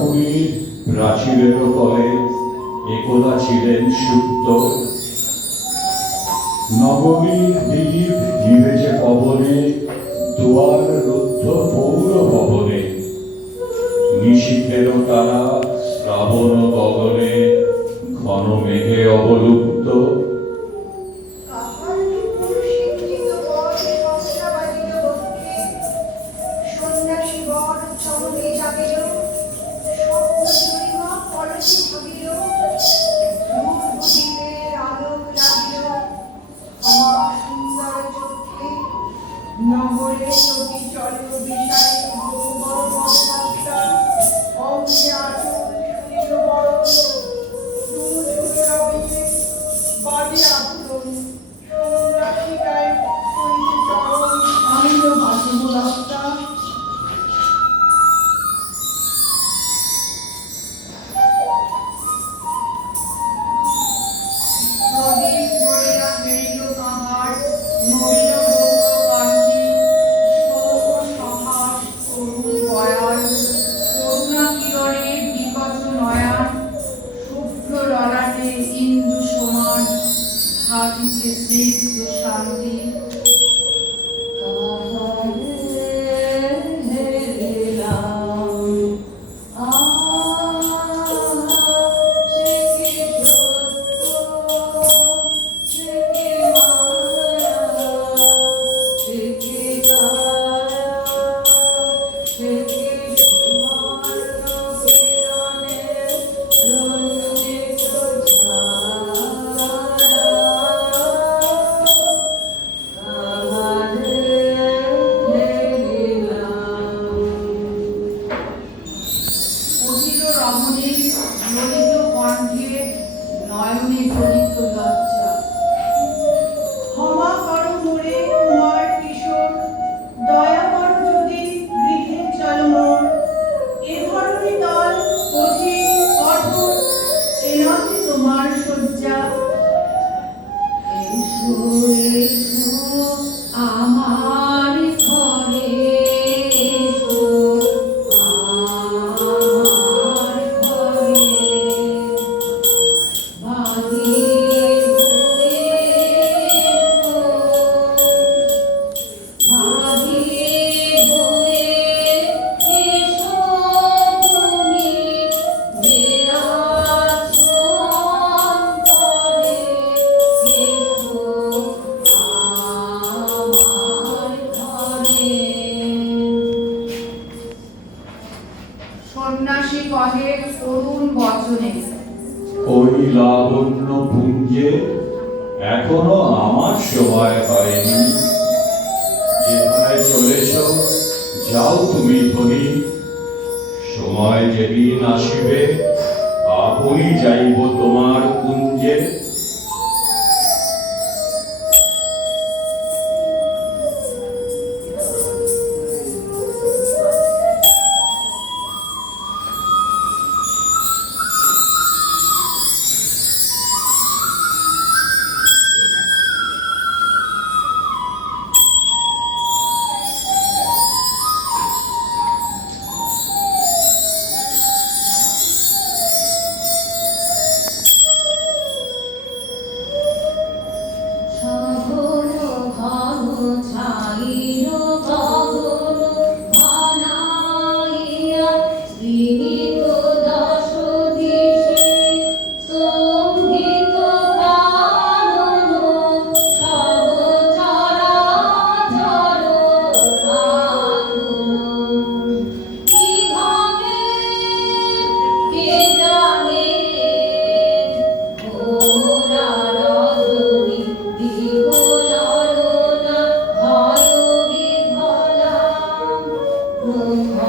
পুরী প্রাচীরের তলে একদা ছিলেন সুপ্ত। নবমী পবনে দুয়ার রুদ্ধ পৌর ভবনে। নিষিদ্ধের তারা শ্রাবণ গগনে ঘন মেঘে অবলুপ্ত। বামনের ললিত কণ্ঠে নয়নে প্রলিত লজ্জা সময় যেদিন আসিবে আপনি যাইব তোমার কুঞ্জে।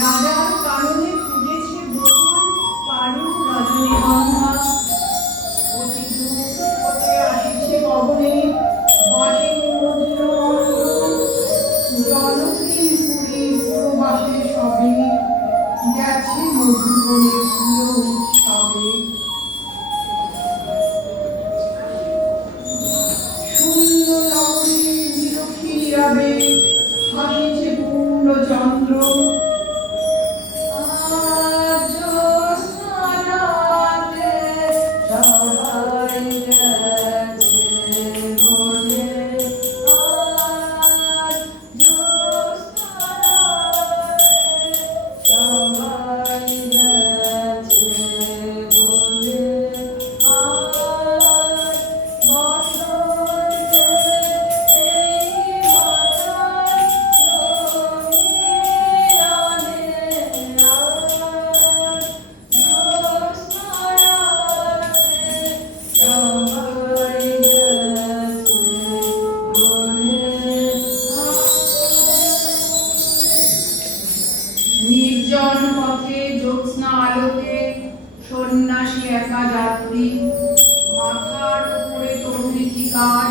রাজার কারণে ফুটেছে বকুল পারুল রজনীগন্ধা। অতি দূর হতে আসছে পবনে বটে মধুর জনপ্রিয় পুরী পুরবাসে সবে গেছে মধুবনে প্রিয় উৎসবে। সুন্দর নগরী বিলক্ষী নির্জন পথে জ্যোৎস্না আলোকে সন্ন্যাসী একা যাত্রী মাথার উপরে তরুণী শিকার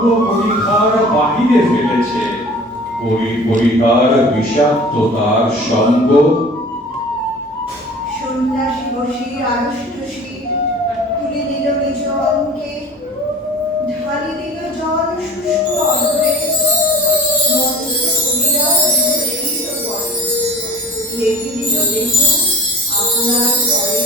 পুরো পরিহার বাহিরে ফেলেছে। পরি বিষাক্ত তার সঙ্গ। সন্ন্যাসী বসি আনুষ্ঠসী তুলে দিল নিজ অঙ্কে ঢালি দিল জল শুষ্ক অন্তরে মন্ত্রে করিয়া আপনার করে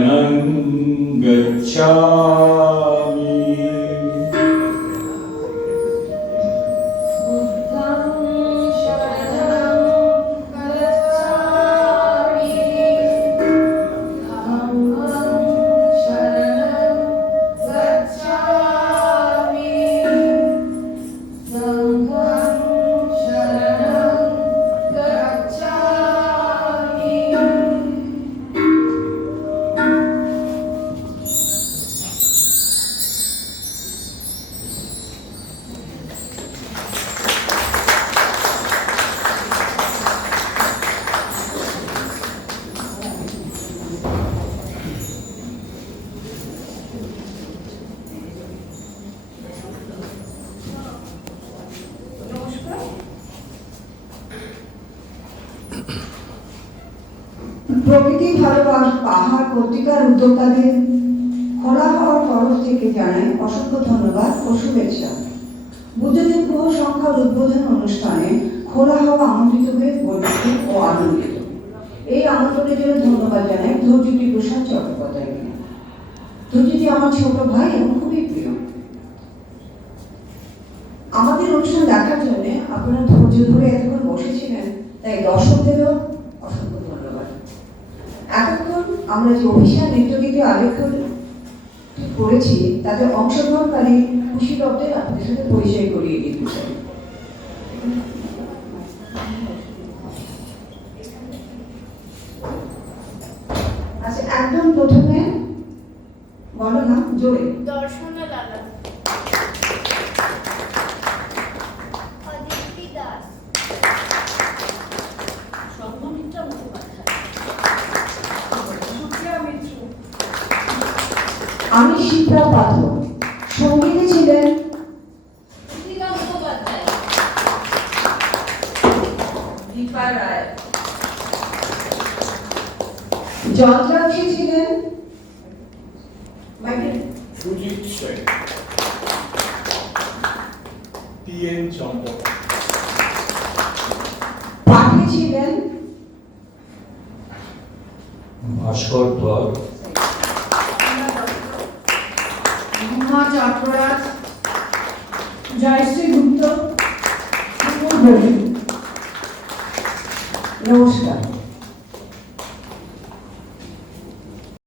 शरणं गच्छा ভালোবাস পাহাড় পত্রিকার উদ্যোক্তাদের খোলা হওয়ার তরফ থেকে জানাই অসংখ্য ধন্যবাদ ও শুভেচ্ছা। বুদ্ধদেব গ্রহ সংখ্যার উদ্বোধন অনুষ্ঠানে খোলা হওয়া আমন্ত্রিত হয়ে গর্বিত ও আনন্দিত। এই আমন্ত্রণের জন্য ধন্যবাদ জানাই ধৈর্যটি প্রসাদ চট্টোপাধ্যায়কে ধৈর্যটি আমার ছোট ভাই এবং খুবই প্রিয়। আমাদের অনুষ্ঠান দেখার জন্য আপনারা ধৈর্য ধরে এতক্ষণ বসেছিলেন, তাই দর্শকদেরও অসংখ্য এতক্ষণ আমরা যে অভিশান নৃত্যগীতি আলেখন করেছি তাদের অংশগ্রহণকারী খুশিরবদের আপনাদের সাথে পরিচয় করিয়ে দিতে চাই। আমি শিপ্রা পাথর সঙ্গীতে ছিলেন যন্ত্রাংশে ছিলেন সুজিত সেন। টিএন চম্পক পাঠে ছিলেন ভাস্কর ধর। চট্টরাজ জয়শ্রী গুপ্ত। নমস্কার।